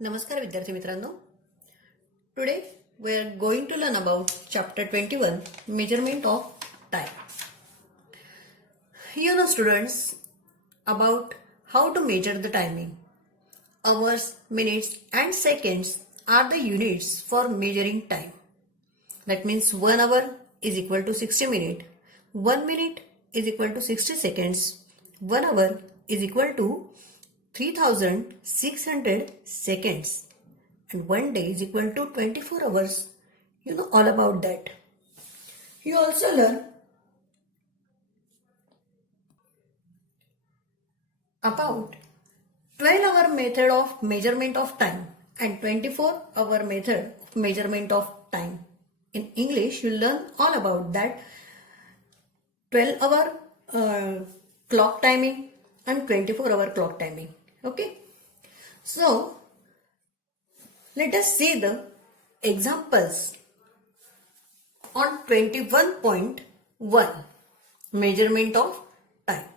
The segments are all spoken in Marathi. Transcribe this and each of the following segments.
नमस्कार विद्यार्थी मित्रांनो. Today we are going to learn about chapter 21 measurement of time. You know students about how to measure the timing. Hours, minutes and seconds are the units for measuring time. That means 1 hour is equal to 60 minutes, 1 minute is equal to 60 seconds, 1 hour is equal to 3600 seconds, and 1 day is equal to 24 hours. You know all about that. You also learn about 12-hour method of measurement of time and 24-hour method of measurement of time. In English, you learn all about that. 12-hour clock timing and 24-hour clock timing. Okay, so let us see the examples on 21.1 measurement of time.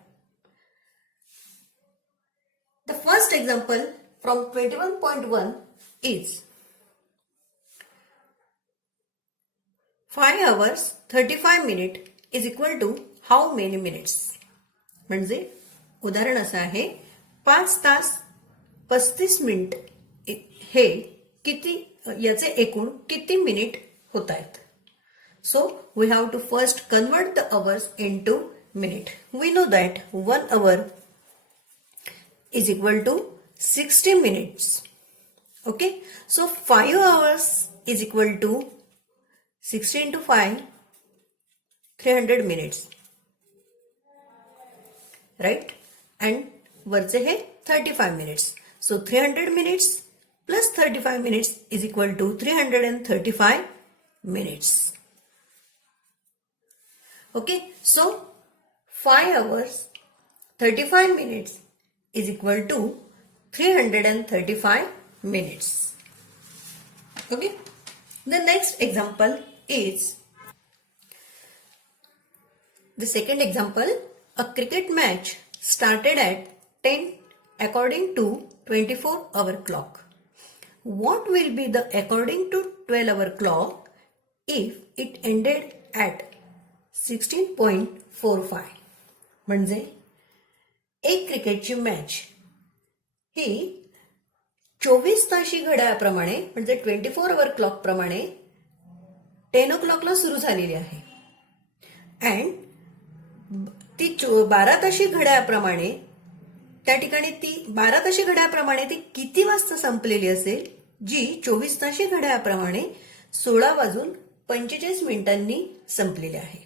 The first example from 21.1 is 5 hours 35 minutes is equal to how many minutes. म्हणजे उदाहरण असं आहे 5 तास 35 मिनिट हे किती याचे एकूण किती मिनिट होत आहेत. So we have to first convert the hours into minute. We know that 1 hour is equal to 60 minutes. Okay, so 5 hours is equal to 60 into 5, 300 minutes, right? And वरचे हे 35 minutes. So 300 minutes plus 35 minutes is equal to 335 minutes. Okay, so 5 hours 35 minutes is equal to 335 minutes. Okay, the next example is the second example. A cricket match started at 10 according to 24-hour clock. What will be the according to 12-hour clock if it ended at 16.45? म्हणजे एक क्रिकेटची मॅच ही 24 ताशी घड्याळाप्रमाणे म्हणजे 24-hour क्लॉक प्रमाणे 10 o'clockला सुरू झालेली आहे. अँड ती 12 ताशी घड्याळाप्रमाणे त्या ठिकाणी ती 12 ताशी घड्याळाप्रमाणे ती किती वाजता संपलेली असेल, जी 24 ताशी घड्याळाप्रमाणे 16:45 संपलेली आहे.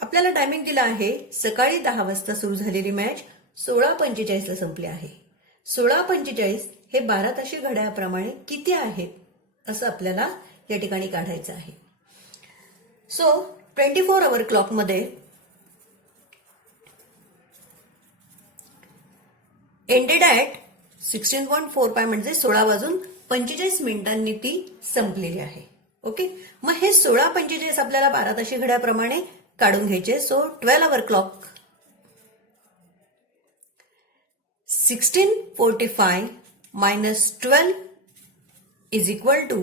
आपल्याला टायमिंग दिला आहे सकाळी 10 वाजता सुरू झालेली मॅच 16:45 संपली आहे. 16:45 हे 12 ताशी घड्याळाप्रमाणे किती आहेत असं आपल्याला या ठिकाणी काढायचं आहे. सो 24-hour क्लॉक मध्ये एंडेड ॲट 16.45 म्हणजे 16:45 ती संपलेली आहे. ओके, मग हे 16:45 आपल्याला 12 ताशी घड्याळाप्रमाणे काढून घ्यायचे. So 12-hour clock 16:45 minus 12 is equal to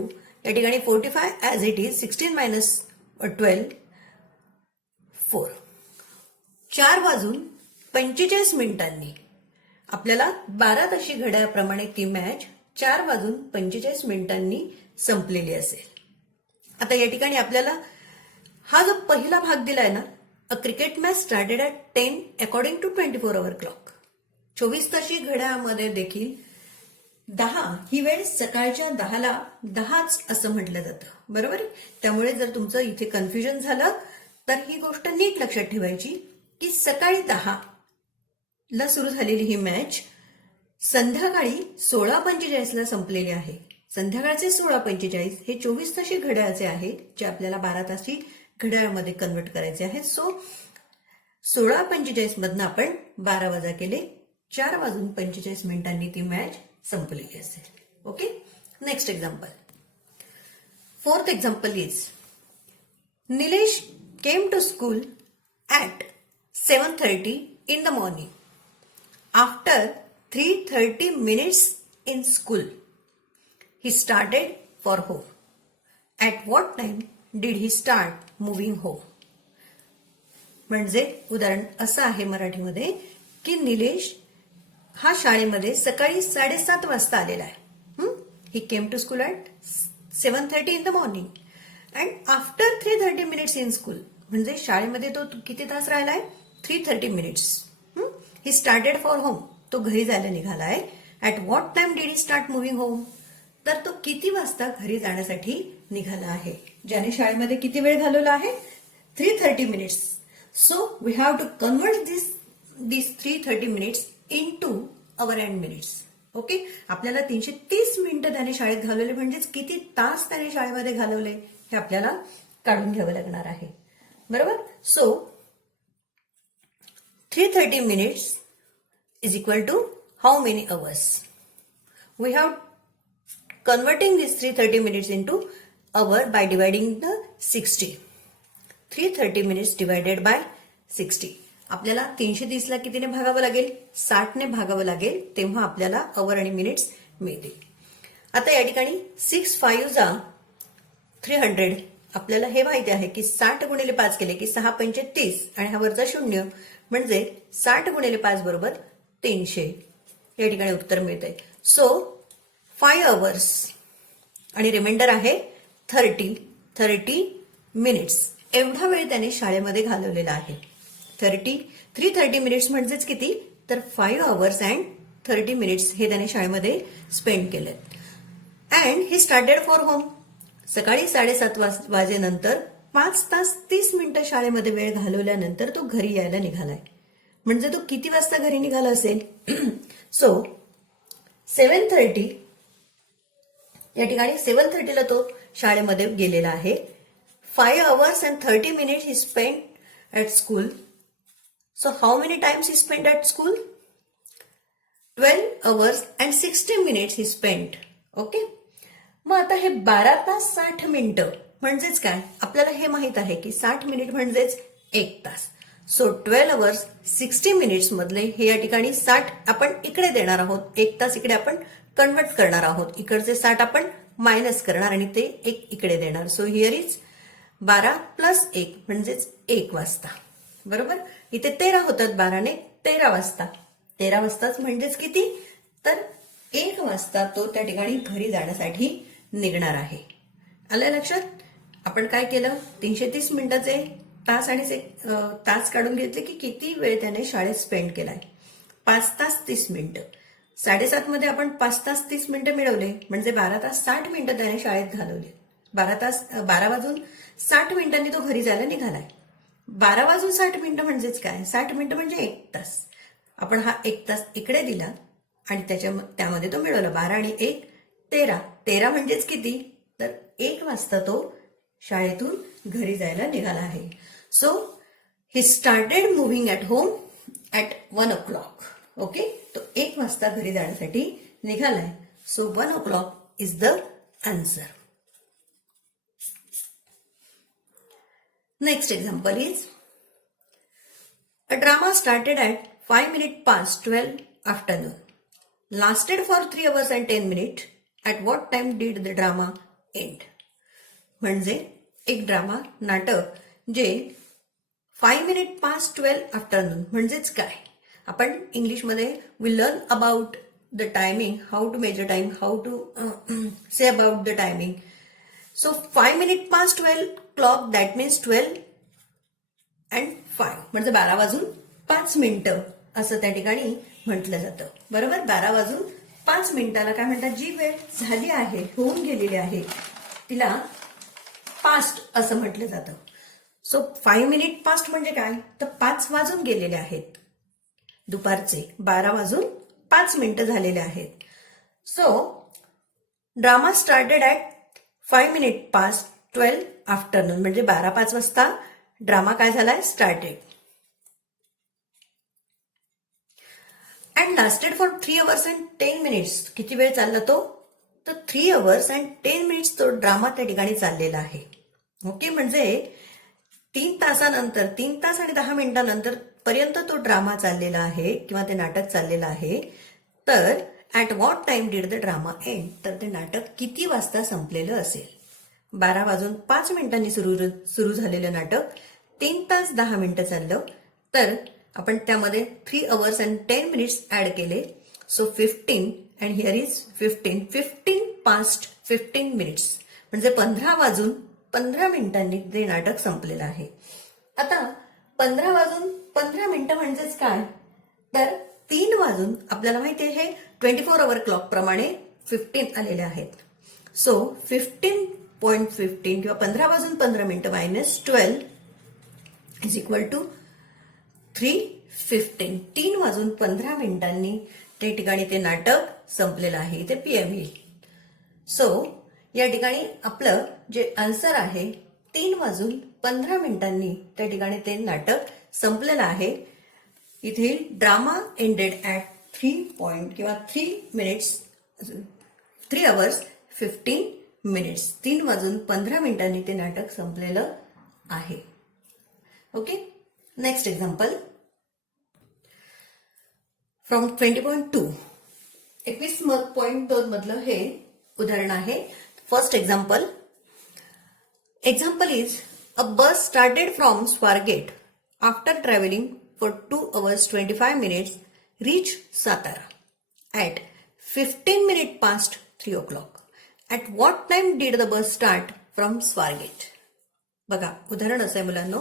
या ठिकाणी 45 as it is 16 minus 12 4. 4:45 आपल्याला 12 ताशी घड्याळाप्रमाणे ती मॅच 4:45 संपलेली असेल. आता या ठिकाणी आपल्याला हा जो पहिला भाग दिलाय ना, a cricket match started at 10 according to 24-hour clock. 24 ताशी घड्याळामध्ये देखील 10 ही वेळ सकाळच्या 10ला 10च असं म्हटलं जातं. बरोबर आहे. त्यामुळे जर तुमचं इथे कन्फ्युजन झालं तर ही गोष्ट नीट लक्षात ठेवायची की सकाळी 10ला सुरू झालेली ही मॅच संध्याकाळी 16:45 संपलेली आहे. संध्याकाळचे 16:45 हे 24 ताशी घड्याळाचे आहेत, जे आपल्याला 12 ताशी घड्याळामध्ये कन्वर्ट करायचे आहेत. सो 16:45 मधनं आपण 12 वजा केले, 4:45 ती मॅच संपलेली असेल. Okay, next example. Fourth example is Nilesh came to school at 7:30 in the morning. After 3:30 minutes in school, he started for home. At what time did he start moving home. म्हणजे उदाहरण असं आहे मराठीमध्ये की निलेश हा शाळेमध्ये सकाळी 7:30 वाजता आलेला आहे. He came to school at 7:30 in the morning and after 3:30 minutes in school. म्हणजे शाळेमध्ये तो किती तास राहिलाय? 3:30 minutes. He started for home. तो घरी जायला निघालाय. At what time did he start moving home. तर तो किती वाजता घरी जाण्यासाठी निघाला आहे? ज्याने शाळेमध्ये किती वेळ घालवला आहे? 3:30 minutes. So we have to convert these 3:30 minutes into hour and minutes. Okay, आपल्याला 330 मिनिटं त्याने शाळेत घालवले, म्हणजेच किती तास त्याने शाळेमध्ये घालवले हे आपल्याला काढून घ्यावं लागणार आहे. बरोबर. So 330 minutes is equal to how many hours. We have converting this 330 minutes into hour by dividing the 60. 330 minutes divided by 60. आपल्याला 330 ला कितीने भागावं लागेल? 60 ने भागावं लागेल, तेव्हा आपल्याला अवर आणि मिनिट्स मिळतील. आता या ठिकाणी 6 5 जा 300. आपल्याला हे माहिती आहे की 60 गुणिले 5 केले की 6 पंचे 30 आणि हा वरचा 0 म्हणजे 60 गुणिले 5 बरोबर 300. या ठिकाणी उत्तर मिळतंय. सो 5 अवर्स आणि रिमाइंडर आहे 30 मिनिट्स. एवढा वेळ त्याने शाळेमध्ये घालवलेला आहे. 330 मिनिट्स म्हणजेच किती? तर 5 अवर्स अँड 30 मिनिट्स हे त्याने शाळेमध्ये स्पेंड केले. And he started for home. सकाळी 7:30 वाजेनंतर 5 तास 30 मिनिटं शाळेमध्ये वेळ घालवल्यानंतर तो घरी यायला निघालाय. म्हणजे तो किती वाजता घरी निघाला असेल? सो 7:30 या ठिकाणी 7:30 ला तो शाळेमध्ये गेलेला आहे. 5 hours and 30 minutes he spent at school. So how many times he spent at school? 12 hours and 60 minutes he spent. Okay? मग आता हे 12 तास 60 मिनिटं म्हणजेच काय? आपल्याला हे माहित आहे की 60 मिनिट म्हणजेच 1 तास. सो 12 hours 60 मिनिट्स मधले हे या ठिकाणी 60 आपण इकडे देणार आहोत. 1 तास इकडे आपण कन्वर्ट करणार आहोत. इकडचे 60 आपण मायनस करणार आणि ते 1 इकडे देणार. सो हिअर इज 12 प्लस 1 म्हणजेच 1 वाजता. बरोबर. इथे 13 होतात. 12 ने 13 वाजता. 13 वाजताच म्हणजेच किती? तर 1 वाजता तो त्या ठिकाणी घरी जाण्यासाठी निघणार आहे. आलं लक्षात? आपण काय केलं? 330 मिनिटाचे तास आणि तास काढून घेतले की किती वेळ त्याने शाळेत स्पेंड केलाय. 5 तास 30 मिनिटं. 7:30 मध्ये आपण 5 तास 30 मिनिटं मिळवले म्हणजे 12 तास 60 मिनिटं त्याने शाळेत घालवले. 12 वाजून 60 मिनिटांनी तो घरी जायला निघालाय. 12 वाजून 60 मिनिटं म्हणजेच काय? 60 मिनिटं म्हणजे 1 तास. आपण हा 1 तास इकडे दिला आणि त्यामध्ये तो मिळवला. 12 आणि 1 13. 13 म्हणजेच किती? तर 1 वाजता तो शाळेतून घरी जायला निघाला आहे. So he started moving at home at 1 o'clock. Okay. तो 1 वाजता घरी जाण्यासाठी निघालाय. So 1 o'clock is the answer. Next example is a drama started at 5 minutes past 12 afternoon. Lasted for 3 hours and 10 minutes. At what time did the drama end? म्हणजे एक ड्रामा नाटक जे 5 minutes past 12 afternoon म्हणजेच काय? आपण इंग्लिशमध्ये we learn about the timing, how to measure time, how to say about the timing. So 5 minutes past 12 clock, that means 12 and 5 म्हणजे 12 वाजून 5 मिनिटं असं त्या ठिकाणी म्हटलं जातं. बरोबर. 12 वाजून 5 मिनिटाला काय म्हणतात? जी वेळ झाली आहे, होऊन गेलेली आहे, तिला पास्ट असं म्हटलं जातं. सो 5 मिनिट पास्ट म्हणजे काय? तर 5 वाजून गेलेले आहेत. दुपारचे 12 वाजून 5 मिनिटं झालेले आहेत. So drama started at 5 minutes past 12 afternoon म्हणजे 12:05 वाजता ड्रामा काय झालाय? Started. And lasted for 3 hours and 10 minutes. किती वेळ चालला तो? तर 3 hours and 10 minutes तो ड्रामा त्या ठिकाणी चाललेला आहे. ओके. म्हणजे 3 तासानंतर 3 तास आणि 10 मिनिटांनंतर पर्यंत तो ड्रामा चाललेला आहे किंवा ते नाटक चाललेलं आहे. तर at what time did the drama end, तर ते नाटक किती वाजता संपलेलं असेल. 12:05 सुरू झालेलं नाटक 3 तास 10 मिनिटं चाललं, तर आपण त्यामध्ये 3 hours and 10 minutes ऍड केले. So 15 and here is 15 past 15 minutes, म्हणजे 15 ते नाटक संपलेलं आहे. आता 15 म्हणजेच काय, तर 3 आपल्याला माहिती आहे हे 24 hour क्लॉक प्रमाणे 15 आलेले आहेत. सो 15.15 किंवा 15 मायनस 12 इज इक्वल टू 3:15. 3:15 त्या ठिकाणी ते नाटक संपलेलं आहे. इथे PM येईल. सो या ठिकाणी आपलं जे आन्सर आहे 3:15 त्या ठिकाणी ते नाटक संपलेलं आहे. इथे drama ended at 3 hours 15 minutes. 3:15 ते नाटक संपलेलं आहे. Okay, next example from 20.2. 21.2 मधलं हे उदाहरण आहे. First example is a bus started from Swargate after travelling for 2 hours 25 minutes reach Satara at 15 minutes past 3 o'clock. At what time did the bus start from Swargate? बघा, उदाहरण असं आहे मुलांनो.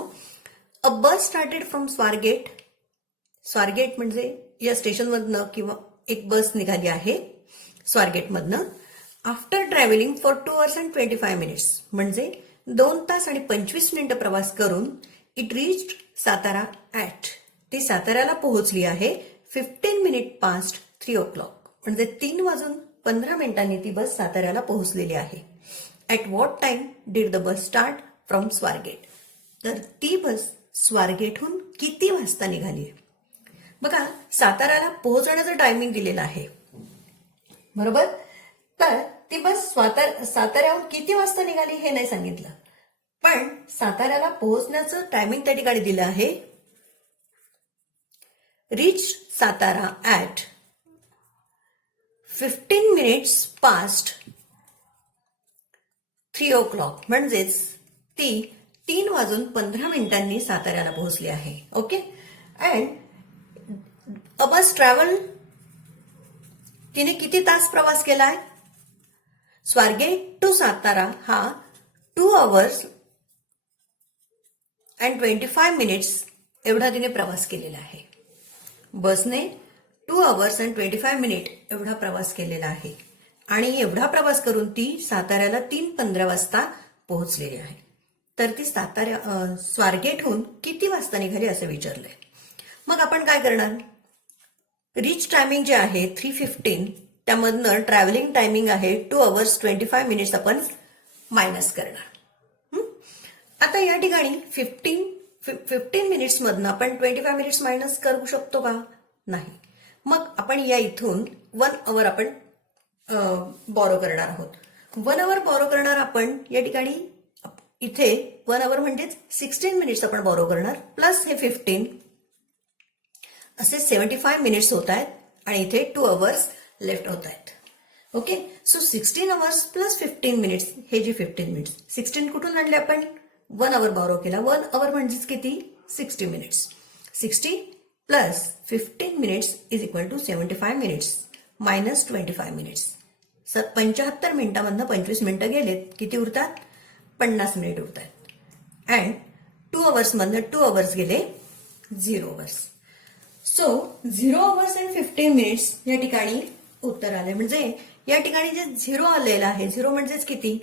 A bus started from Swargate. Swargate म्हणजे या स्टेशनमधनं किंवा एक बस निघाली आहे स्वारगेटमधनं. After travelling for 2 hours and 25 minutes, म्हणजे 2 तास आणि 25 मिनिटं प्रवास करून इट रीच्ड सातारा ॲट, ती साताऱ्याला पोहोचली आहे 15 minutes past 3 o'clock, म्हणजे 3:15 ती बस साताऱ्याला पोहोचलेली आहे. At what time did the bus start from Swargate, तर ती बस स्वारगेटहून किती वाजता निघाली आहे. बघा, साताऱ्याला पोहोचण्याचं टायमिंग दिलेलं आहे, बरोबर. तर ती बस साताऱ्याहून किती वाजता निघाली हे नाही सांगितलं, पण साताऱ्याला पोहोचण्याचं टायमिंग त्या ठिकाणी दिलं आहे. Reach Satara at 15 minutes past 3 o'clock, म्हणजेच ती 3:15 साताऱ्याला पोहोचली आहे. Okay, and a bus travel, तिने किती तास प्रवास केलाय. स्वारगेट टू सातारा हा 2 hours and 25 minutes एवढा तिने प्रवास केलेला आहे. बसने 2 hours and 25 minutes एवढा प्रवास केलेला आहे आणि एवढा प्रवास करून ती साताऱ्याला 3:15 वाजता पोहोचलेली आहे. तर ती स्वारगेटहून किती वाजता निघाली असं विचारलंय. मग आपण काय करणार, रीच टायमिंग जे आहे 3:15, त्यामधनं ट्रॅव्हलिंग टायमिंग आहे 2 hours 25 minutes आपण मायनस करणार. आता या ठिकाणी 15 minutes मधनं आपण 25 minutes मायनस करू शकतो का, नाही. मग आपण या इथून 1 hour आपण बॉरो करणार आहोत. 1 hour बॉरो करणार आपण या ठिकाणी. इथे 1 hour म्हणजेच 16 minutes आपण बॉरो करणार, प्लस हे 15 असे 75 minutes होत आहेत आणि इथे 2 hours लेफ्ट होत आहेत. Okay, so 16 hours plus 15 minutes, हे जे 15 minutes 16 कुठून आणले आपण, 1 hour बॉरो केला. 1 hour म्हणजेच किती, 60 minutes. 60 plus 15 minutes is equal to 75 minutes minus 25 minutes. 75 मिनिटांमधनं 25 मिनिटं गेलेत, किती उरतात, 50 मिनिट उरतात. अँड 2 hours मधनं 2 hours गेले 0 hours. So 0 hours and 15 minutes या ठिकाणी उत्तर आले. म्हणजे या ठिकाणी जे 0 आलेलं आहे, 0 म्हणजेच किती,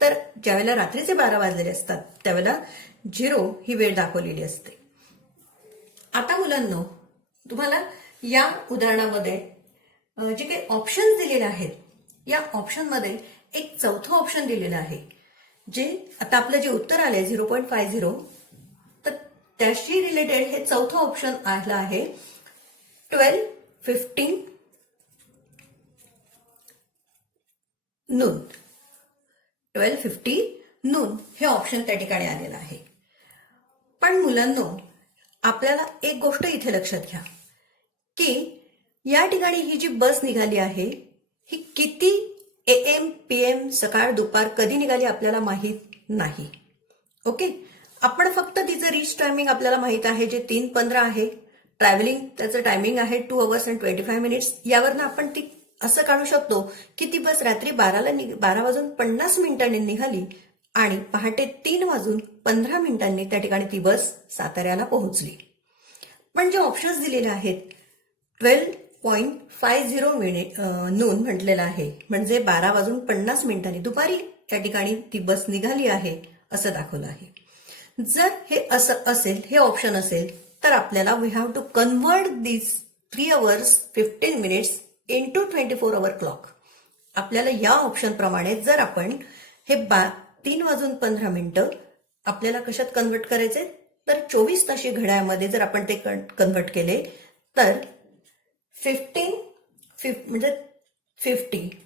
तर ज्यावेळेला रात्रीचे 12 वाजलेले असतात त्यावेळेला 0 ही वेळ दाखवलेली असते. आता मुलांनो, तुम्हाला या उदाहरणामध्ये जे काही ऑप्शन्स दिलेले आहेत, या ऑप्शनमध्ये एक चौथं ऑप्शन दिलेलं आहे, जे आता आपलं जे उत्तर आलंय 0.50, तर त्याशी रिलेटेड हे चौथं ऑप्शन आलं आहे 12:15 noon. 12:50 noon हे ऑप्शन त्या ठिकाणी आलेलं आहे. पण मुलांनो, आपल्याला एक गोष्ट इथे लक्षात घ्या की या ठिकाणी ही जी बस निघाली आहे ही किती AM PM सकाळ दुपार कधी निघाली आपल्याला माहीत नाही. ओके, आपण फक्त तिचं रीच टायमिंग आपल्याला माहित आहे जे 3:15 आहे. ट्रॅव्हलिंग त्याचं टायमिंग आहे 2 hours and 25 minutes. यावरनं आपण ती असं काढू शकतो की ती बस रात्री 12:50 निघाली आणि पहाटे 3:15 त्या ठिकाणी ती बस साताऱ्याला पोहोचली. पण जे ऑप्शन्स दिलेले आहेत 12:50 नून म्हटलेलं आहे, म्हणजे 12:50 दुपारी या ठिकाणी ती बस निघाली आहे असं दाखवलं आहे. जर हे असं असेल, हे ऑप्शन असेल, तर आपल्याला we have to convert this 3 hours 15 minutes into 24 hour clock. आपल्याला या ऑप्शन प्रमाणे जर आपण हे 3:15 आपल्याला कशात कन्वर्ट करायचे, तर 24 ताशी घड्याळामध्ये जर आपण ते कन्वर्ट केले तर 50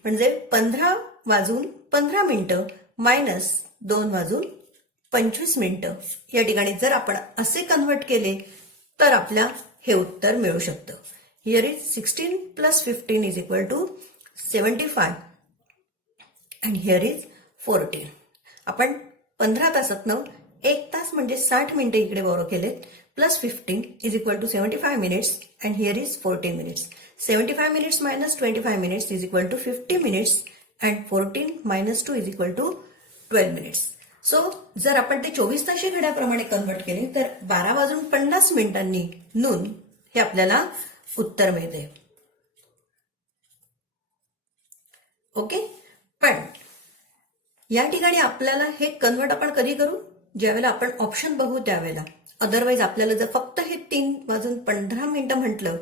म्हणजे 15:15 मायनस 2:25 या ठिकाणी जर आपण असे कन्वर्ट केले तर आपल्या हे उत्तर मिळू शकतं. Here is 16 + 15 is equal to 75 and here is 14. आपण 15 तासातनं 1 तास म्हणजे 60 मिनिटं इकडे बोरो केले, plus 15 is equal to 75 minutes and here is 14 minutes. 75 minutes minus 25 minutes is equal to 50 minutes and 14 minus 2 is equal to 12 minutes. So जर आपण ते 24 ताशी घड्याप्रमाणे कन्वर्ट केले तर 12:50 नून हे आपल्याला उत्तर मिळते. ओके, पण या ठिकाणी आपल्याला हे कन्वर्ट आपण कधी करू, ज्यावेळेला आपण ऑप्शन बघू त्यावेळेला. अदरवाईज आपल्याला जर फक्त हे 3:15 म्हटलं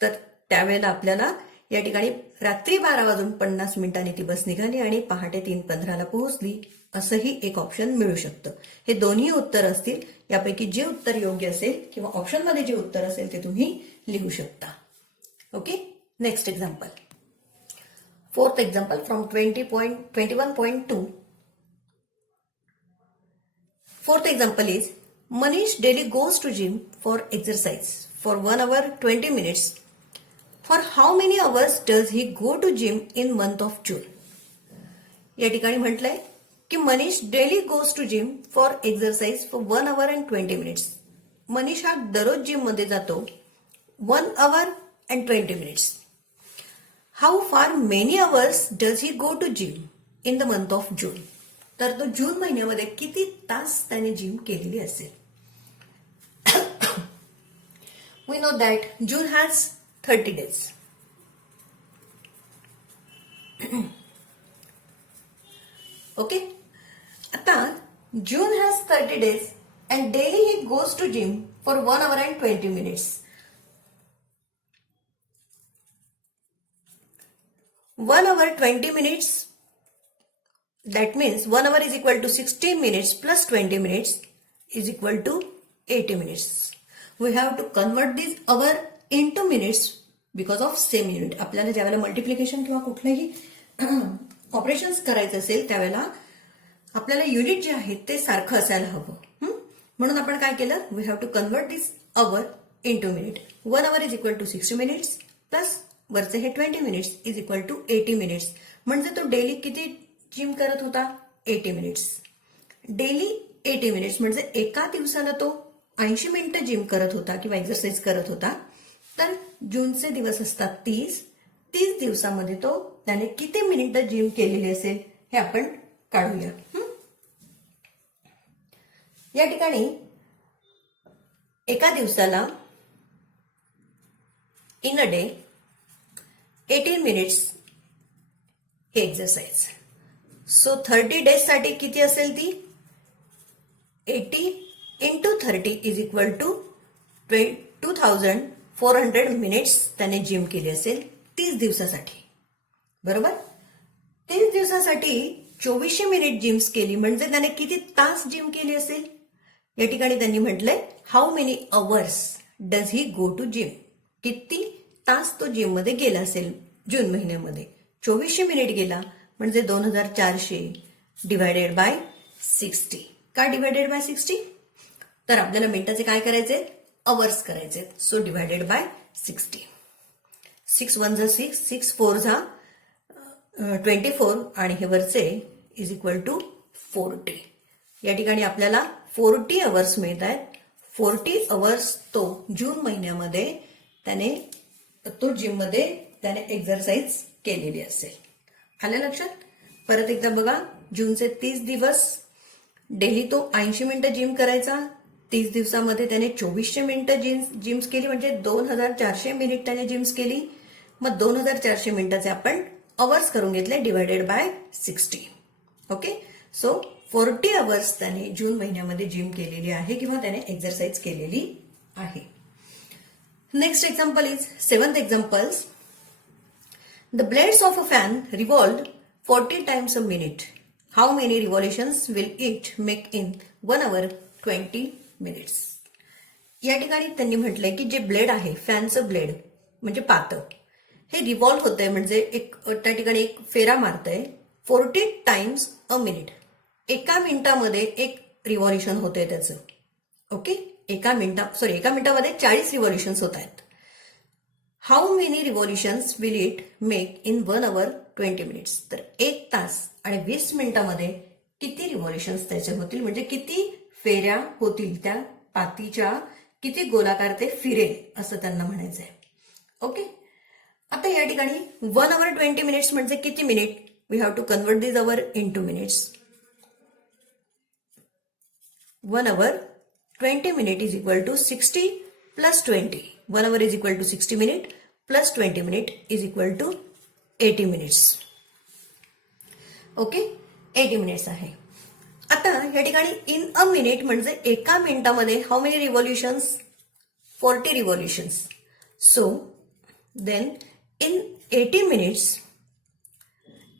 तर त्यावेळेला आपल्याला या ठिकाणी रात्री 12:50 ती बस निघाली आणि पहाटे 3:15 पोहोचली असंही एक ऑप्शन मिळू शकतं. हे दोन्ही उत्तर असतील, यापैकी जे उत्तर योग्य असेल किंवा ऑप्शनमध्ये जे उत्तर असेल ते तुम्ही लिहू शकता. Okay, next example. Fourth example from 21.2. Fourth example is Manish daily goes to gym for exercise for 1 hour 20 minutes. For how many hours does he go to gym in month of June? या ठिकाणी म्हटलंय की Manish daily goes to gym for exercise for 1 hour and 20 minutes. Manish हा दररोज जिम मध्ये जातो 1 hour and 20 minutes. How far many hours does he go to gym in the month of June? तर तो जून महिन्यामध्ये किती तास त्याने जिम केलेली असेल. We know that June has 30 days. Okay, आता June has 30 days and daily he goes to gym for 1 hour and 20 minutes. 1 hour 20 minutes. That means 1 hour is equal to 60 minutes plus 20 minutes is equal to 80 minutes. We have to convert this hour into minutes because of same unit. आपल्याला ज्यावेळेला मल्टिप्लिकेशन किंवा कुठलंही ऑपरेशन्स करायचं असेल त्यावेळेला आपल्याला युनिट जे आहे ते सारखं असायला हवं. म्हणून आपण काय केलं, we have to convert this hour into minute. 1 hour is equal to 60 minutes plus वरचे हे 20 minutes is equal to 80 minutes. म्हणजे तो डेली किती जिम करत होता, 80 minutes. डेली 80 minutes म्हणजे एका दिवसाला तो 80 मिनिटं जिम करत होता किंवा एक्सरसाइज करत होता. तर जूनचे दिवस असतात 30 दिवसामध्ये तो त्याने किती मिनिटं जिम केलेली असेल हे आपण काढूया. या ठिकाणी एका दिवसाला इन अ डे 18 minutes हे एक्सरसाइज. सो 30 days साठी किती असेल ती, 80 into 30 is equal to 2400 minutes त्याने जिम केली असेल 30 दिवसासाठी. बरोबर, 30 दिवसासाठी 2400 मिनिट जिम्स केली म्हणजे त्याने किती तास जिम केली असेल. या ठिकाणी त्यांनी म्हटलंय how many hours does he go to gym, किती तास तो जिम मध्ये गेला असेल जून महिन्यामध्ये. 2400 मिनिट गेला म्हणजे 2400 डिवायडेड बाय 60. का डिवायडेड बाय 60, तर आपल्याला मिनिटाचे काय करायचे, अवर्स करायचे. So divided by 60. 6 1 जा 6, 6 4 जा 24 आणि हे वरचे इज इक्वल टू 40. या ठिकाणी आपल्याला 40 अवर्स मिळत आहेत. 40 अवर्स तो जून महिन्यामध्ये त्याने तो जिममध्ये त्याने एक्सरसाइज केलेली असेल. आलं लक्षात? परत एकदा बघा, जूनचे 30 दिवस डेली तो 80 मिनिटं जिम करायचा. 30 दिवसामध्ये त्याने 2400 मिनिटं जिम्स केली, म्हणजे 2400 मिनिट त्याने जिम्स केली. मग 2400 मिनिटाचे आपण अवर्स करून घेतले divided by 60. Okay, so 40 hours त्याने जून महिन्यामध्ये जिम केलेली आहे किंवा त्याने एक्सरसाइज केलेली आहे. Next example is 7th example. The blades of a fan revolved 40 times a minute. How many revolutions will it make in 1 hour 20 minutes? या ठिकाणी त्यांनी म्हटलंय की जे ब्लेड आहे, फॅनचं ब्लेड म्हणजे पातं, हे रिव्हॉल्व होतंय, म्हणजे एक त्या ठिकाणी एक फेरा मारतंय 40 टाइम्स अ मिनिट. एका मिनिटामध्ये एक रिव्हॉल्युशन होतंय त्याचं. ओके, एका मिनिटामध्ये 40 रिव्हॉल्युशन्स होत आहेत. How many revolutions will it make in 1 hour 20 minutes? तर 1 तास आणि 20 मिनिटामध्ये किती रिव्हॉल्युशन्स त्याचे होतील, म्हणजे किती फेऱ्या होतील त्या पातीच्या, किती गोलाकार ते फिरेल असं त्यांना म्हणायचंय. ओके, आता या ठिकाणी 1 hour 20 minutes म्हणजे किती minute? We have to convert this hour into minutes. 1 hour 20 minute is equal to 60 plus 20. 1 hour is equal to 60 minute plus 20 minute is equal to 80 minutes. Okay, 80 minutes आहे. आता या ठिकाणी इन अ मिनिट म्हणजे एका मिनिटामध्ये how many revolutions? 40 revolutions. So then in 80 minutes,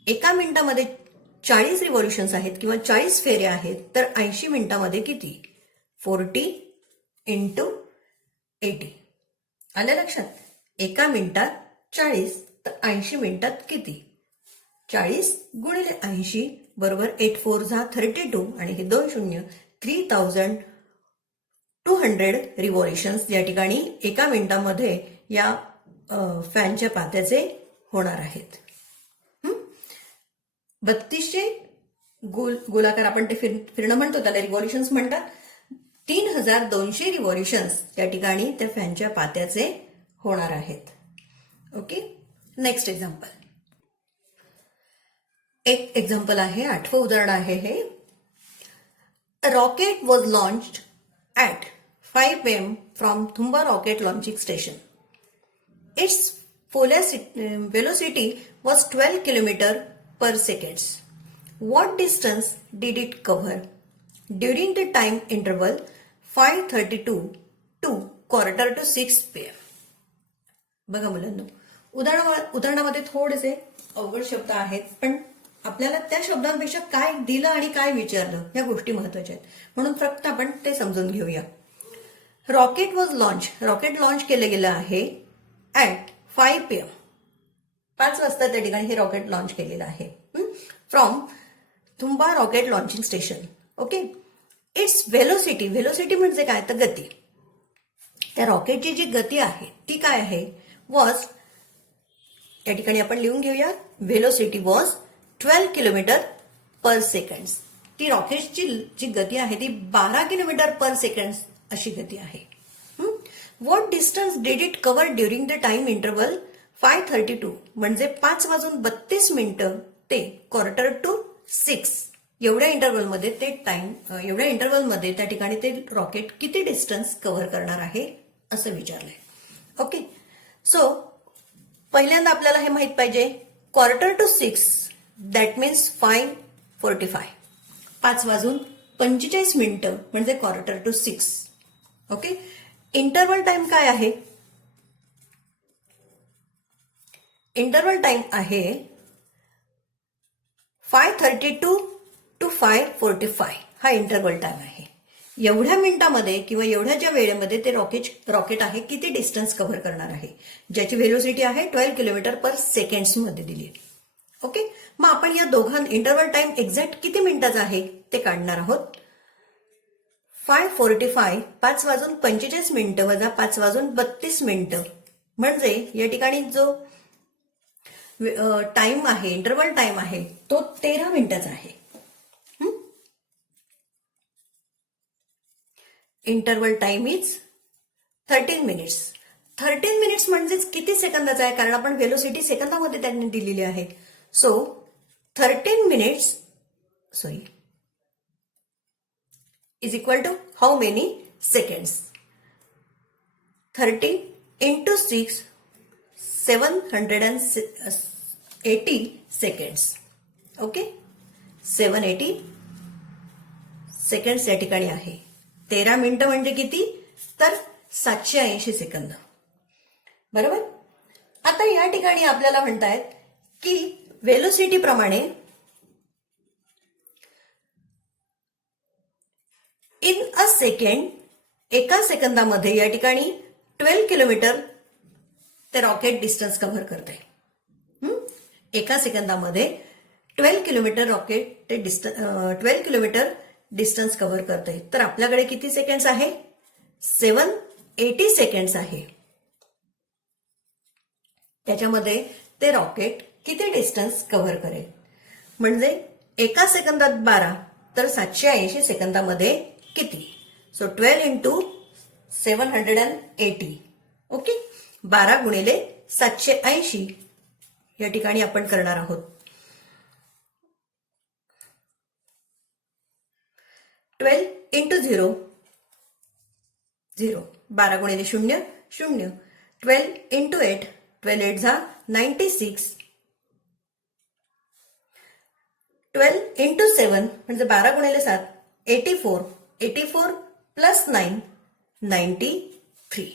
एका मिनिटामध्ये 40 रिव्हॉल्युशन्स आहेत किंवा 40 फेऱ्या आहेत, तर 80 मिनिटामध्ये किती? 40 इंटू 80. आलं लक्षात? एका मिनिटात 40 तर 80 मिनिटात किती? 40 गुणिले 80 बरोबर 8 4 जा 32 आणि हे 2 शून्य 3200 रिव्हॉल्युशन्स या ठिकाणी एका मिनिटामध्ये या फॅनच्या पात्याचे होणार आहेत. 3200 गोलाकार आपण ते फिरणं म्हणतो, त्याला रिव्हॉल्युशन्स म्हणतात. 3200 रिव्हॉल्युशन्स या ठिकाणी त्या फॅनच्या पात्याचे होणार आहेत. Okay, next example. एक एक्झाम्पल आहे, 8वं उदाहरण आहे हे. A rocket was launched at 5 PM from Thumba rocket launching station. It's velocity was 12 kilometers per second. What distance did it cover during the time interval 5:32 to 5:45 PM? बघा मुलांना, उदाहरणामध्ये थोडेसे अवघड शब्द आहेत, पण आपल्याला त्या शब्दांपेक्षा काय दिलं आणि काय विचारलं या गोष्टी महत्वाच्या आहेत, म्हणून फक्त आपण ते समजून घेऊया. Rocket was launch, rocket launch केलं गेलं आहे ॲट 5 PM, 5 वाजता त्या ठिकाणी हे रॉकेट लॉन्च केलेलं आहे from Thumba rocket launching station. Okay, it's velocity, velocity म्हणजे काय तर गती. त्या रॉकेटची जी गती आहे ती काय आहे? वॉज, या ठिकाणी आपण लिहून घेऊया, velocity was 12 kilometre per second. ती रॉकेटची जी गती आहे ती 12 किलोमीटर पर सेकंड अशी गती आहे. What distance did it cover during the time interval 5:32 म्हणजे 5:32 ते 5:45 एवढ्या इंटरवलमध्ये त्या ठिकाणी ते रॉकेट किती डिस्टन्स कव्हर करणार आहे असं विचारलंय. ओके, सो पहिल्यांदा आपल्याला हे माहित पाहिजे, 5:45 दॅट मीन्स 5:45, 5:45 म्हणजे 5:45. ओके, इंटरवल टाइम काय आहे? इंटरवल टाइम आहे 5:32 to 5:45 हा इंटरवल टाइम आहे. एवढ्या मिनिटामध्ये किंवा एवढ्या ज्या वेळेमध्ये ते रॉकेट आहे किती डिस्टन्स कव्हर करणार आहे, ज्याची व्हेलोसिटी आहे 12 किलोमीटर पर सेकंड्स मध्ये दिली. ओके, मग आपण या दोघां इंटरवल टाइम एक्झॅक्ट किती मिनिटाचा आहे ते काढणार आहोत. 5:45 5:45 वजा 5:32 म्हणजे या ठिकाणी जो टाइम आहे, इंटरवल टाइम आहे, तो 13 मिनिटाचा आहे. Interval time is 13 minutes. 13 minutes म्हणजेच किती सेकंदाचा आहे, कारण आपण व्हेलोसिटी सेकंदामध्ये त्यांनी दिलेली आहे. So 13 minutes is equal to how many seconds? 13 into 6, 780 seconds. Okay, 780 seconds या ठिकाणी आहे. 13 मिनिटं म्हणजे किती, तर 780 सेकंद. बरोबर. आता या ठिकाणी आपल्याला म्हणतायत की व्हेलोसिटी प्रमाणे इन अ सेकंड, एका सेकंदामध्ये या ठिकाणी 12 किलोमीटर ते रॉकेट डिस्टन्स कव्हर करते. एका सेकंदामध्ये 12 किलोमीटर रॉकेट ते 12 किलोमीटर डिस्टन्स कव्हर करते. तर आपल्याकडे किती सेकंड्स आहे, 780 सेकंड्स आहे. त्याच्यामध्ये ते रॉकेट किती डिस्टन्स कव्हर करेल, म्हणजे एका सेकंदात 12, तर 780 सेकंदामध्ये किती. So 12 into 780. ओके, 12 गुणिले 780 या ठिकाणी आपण करणार आहोत. 12 into 0, 0. 12 गुणिले 0, 0. 12 into 8, 12 8 जा 96. 12 into 7 म्हणजे 12 गुणिले 7, 84. 84 plus 9, 93.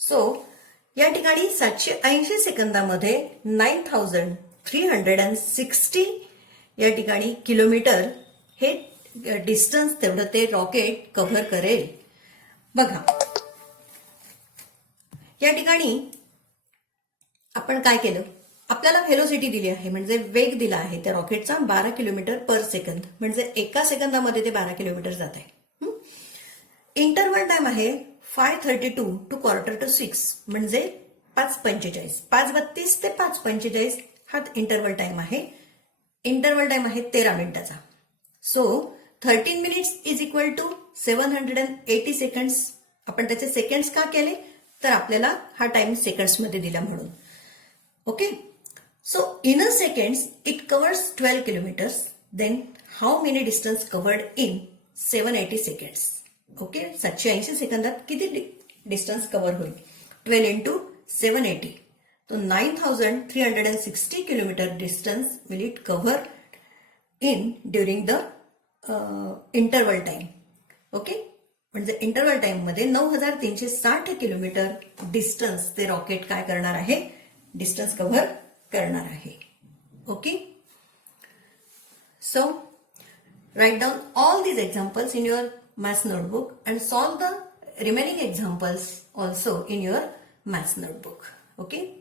सो या ठिकाणी 780 सेकंदामध्ये 9360 या ठिकाणी किलोमीटर हे डिस्टन्स तेवढं ते रॉकेट कव्हर करेल. बघा, या ठिकाणी आपण काय केलं, आपल्याला व्हेलोसिटी दिली आहे, म्हणजे वेग दिला आहे त्या रॉकेटचा 12 किलोमीटर पर सेकंद, म्हणजे एका सेकंदामध्ये ते 12 किलोमीटर जात आहे. इंटरवल टाइम आहे 5:32 to 5:45, म्हणजे 5:45, 5:32 ते 5:45 हा इंटरवल टाइम आहे. इंटरवल टाइम आहे 13 मिनिटाचा. So 13 minutes is equal to 780 seconds. आपण त्याचे सेकंड्स का केले, तर आपल्याला हा टाइम सेकंड्समध्ये दिला म्हणून. Okay, so in a seconds it covers 12 kilometers. Then how many distance covered in 780 seconds? Okay, 780 सेकंदात किती डिस्टन्स कव्हर होईल. 12 into 780, तो 9360 kilometre distance will it cover in during the interval time. Okay, म्हणजे इंटरवल टाइम मध्ये 9360 किलोमीटर डिस्टन्स ते रॉकेट काय करणार आहे, डिस्टन्स कव्हर करणार आहे. Okay, so write down all these examples in your maths notebook and solve the remaining examples also in your maths notebook. Okay.